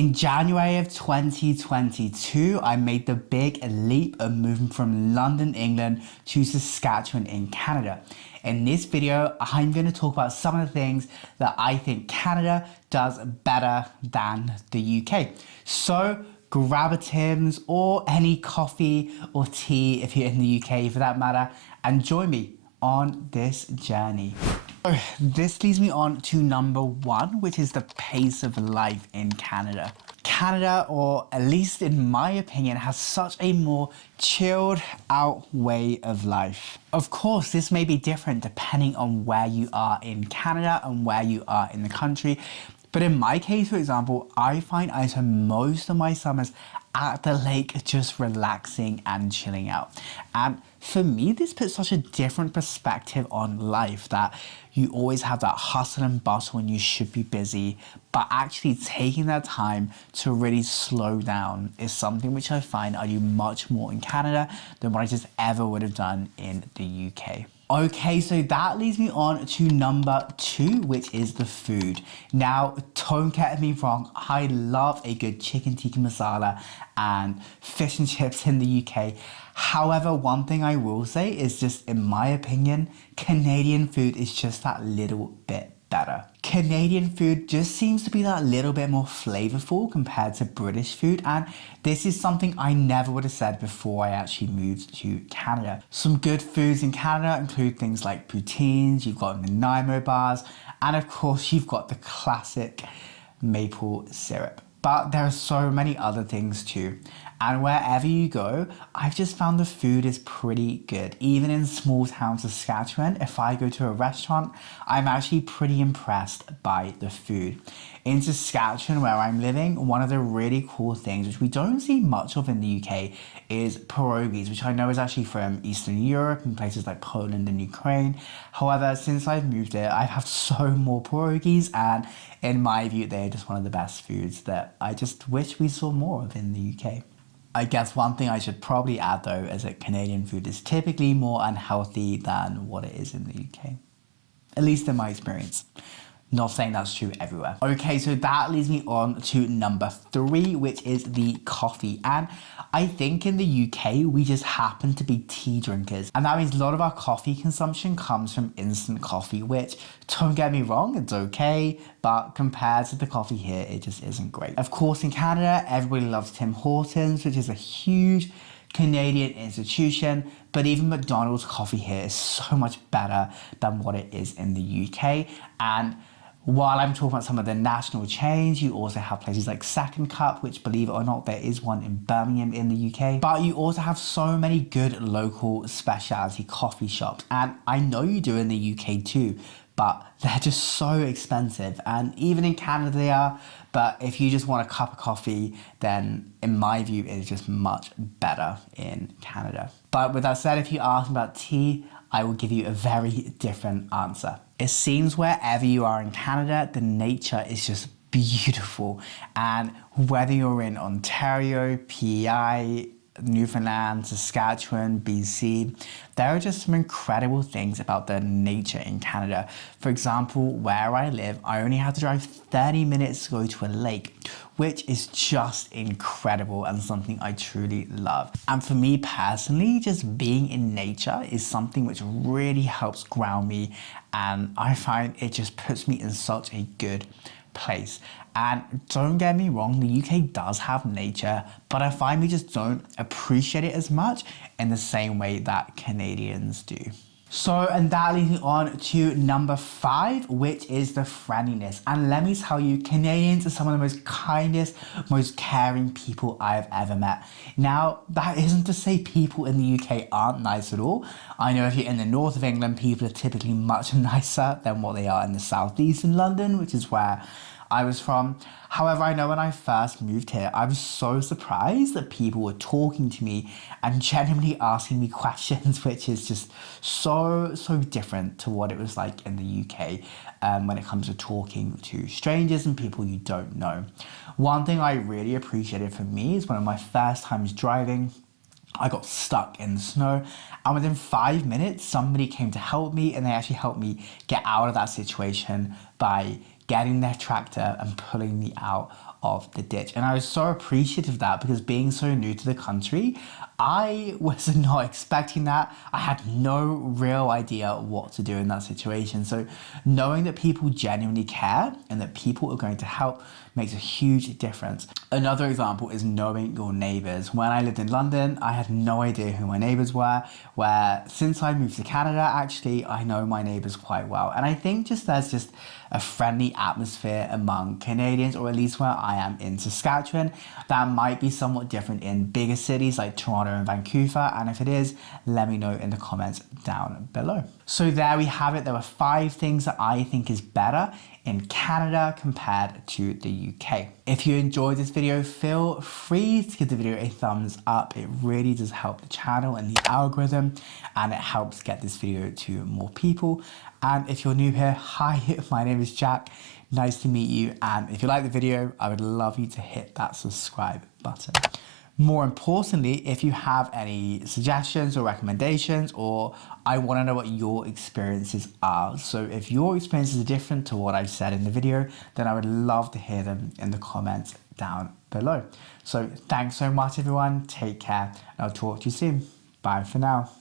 In January of 2022, I made the big leap of moving from London, England to Saskatchewan in Canada. In this video, I'm going to talk about some of the things that I think Canada does better than the UK. So grab a Tim's or any coffee or tea if you're in the UK for that matter, and join me on this journey. So this leads me on to number one, which is the pace of life in Canada. Canada, or at least in my opinion, has such a more chilled out way of life. Of course, this may be different depending on where you are in Canada and where you are in the country. But in my case, for example, I find I spend most of my summers at the lake just relaxing and chilling out. And for me, this puts such a different perspective on life, that you always have that hustle and bustle and you should be busy, but actually taking that time to really slow down is something which I find I do much more in Canada than what I just ever would have done in the UK. Okay, so that leads me on to number two, which is the food. Now, don't get me wrong, I love a good chicken tikka masala and fish and chips in the UK. However, one thing I will say is, just in my opinion, Canadian food is just that little bit better. Canadian food just seems to be that little bit more flavorful compared to British food, and this is something I never would have said before I actually moved to Canada. Some good foods in Canada include things like poutines, you've got Nanaimo bars, and of course you've got the classic maple syrup. But there are so many other things too. And wherever you go, I've just found the food is pretty good. Even in small town Saskatchewan, if I go to a restaurant, I'm actually pretty impressed by the food. In Saskatchewan, where I'm living, one of the really cool things, which we don't see much of in the UK, is pierogies, which I know is actually from Eastern Europe and places like Poland and Ukraine. However, since I've moved here, I've had so more pierogies, and in my view, they're just one of the best foods that I just wish we saw more of in the UK. I guess one thing I should probably add though is that Canadian food is typically more unhealthy than what it is in the UK. At least in my experience. Not saying that's true everywhere. Okay, so that leads me on to number three, which is the coffee. And I think in the UK, we just happen to be tea drinkers. And that means a lot of our coffee consumption comes from instant coffee, which, don't get me wrong, it's okay, but compared to the coffee here, it just isn't great. Of course, in Canada, everybody loves Tim Hortons, which is a huge Canadian institution, but even McDonald's coffee here is so much better than what it is in the UK. And while I'm talking about some of the national chains, you also have places like Second Cup, which, believe it or not, there is one in Birmingham in the UK. But you also have so many good local specialty coffee shops. And I know you do in the UK too, but they're just so expensive. And even in Canada they are. But if you just want a cup of coffee, then in my view, it is just much better in Canada. But with that said, if you ask about tea, I will give you a very different answer. It seems wherever you are in Canada, the nature is just beautiful. And whether you're in Ontario, PEI, Newfoundland, Saskatchewan, BC, there are just some incredible things about the nature in Canada. For example, where I live, I only have to drive 30 minutes to go to a lake, which is just incredible and something I truly love. And for me personally, just being in nature is something which really helps ground me, and I find it just puts me in such a good place. And don't get me wrong, the UK does have nature, but I find we just don't appreciate it as much in the same way that Canadians do. So, and that leads me on to number five, which is the friendliness. And let me tell you, Canadians are some of the most kindest, most caring people I've ever met. Now, that isn't to say people in the UK aren't nice at all. I know if you're in the north of England, people are typically much nicer than what they are in the southeast in London, which is where I was from. However, I know when I first moved here, I was so surprised that people were talking to me and genuinely asking me questions, which is just so different to what it was like in the UK when it comes to talking to strangers and people you don't know. One thing I really appreciated for me is one of my first times driving, I got stuck in the snow, and within 5 minutes, somebody came to help me, and they actually helped me get out of that situation by getting their tractor and pulling me out of the ditch. And I was so appreciative of that because being so new to the country, I was not expecting that. I had no real idea what to do in that situation. So knowing that people genuinely care and that people are going to help makes a huge difference. Another example is knowing your neighbours. When I lived in London, I had no idea who my neighbours were, where since I moved to Canada, actually, I know my neighbours quite well. And I think there's just a friendly atmosphere among Canadians, or at least where I am in Saskatchewan. That might be somewhat different in bigger cities like Toronto and Vancouver, and if it is, let me know in the comments down below. So there we have it. There were 5 things that I think is better in Canada compared to the UK. If you enjoyed this video, feel free to give the video a thumbs up. It really does help the channel and the algorithm, and it helps get this video to more people. And if you're new here, hi, my name is Jack. Nice to meet you. And if you like the video, I would love you to hit that subscribe button. More importantly, if you have any suggestions or recommendations, or I want to know what your experiences are. So if your experiences are different to what I've said in the video, then I would love to hear them in the comments down below. So thanks so much, everyone. Take care, and I'll talk to you soon. Bye for now.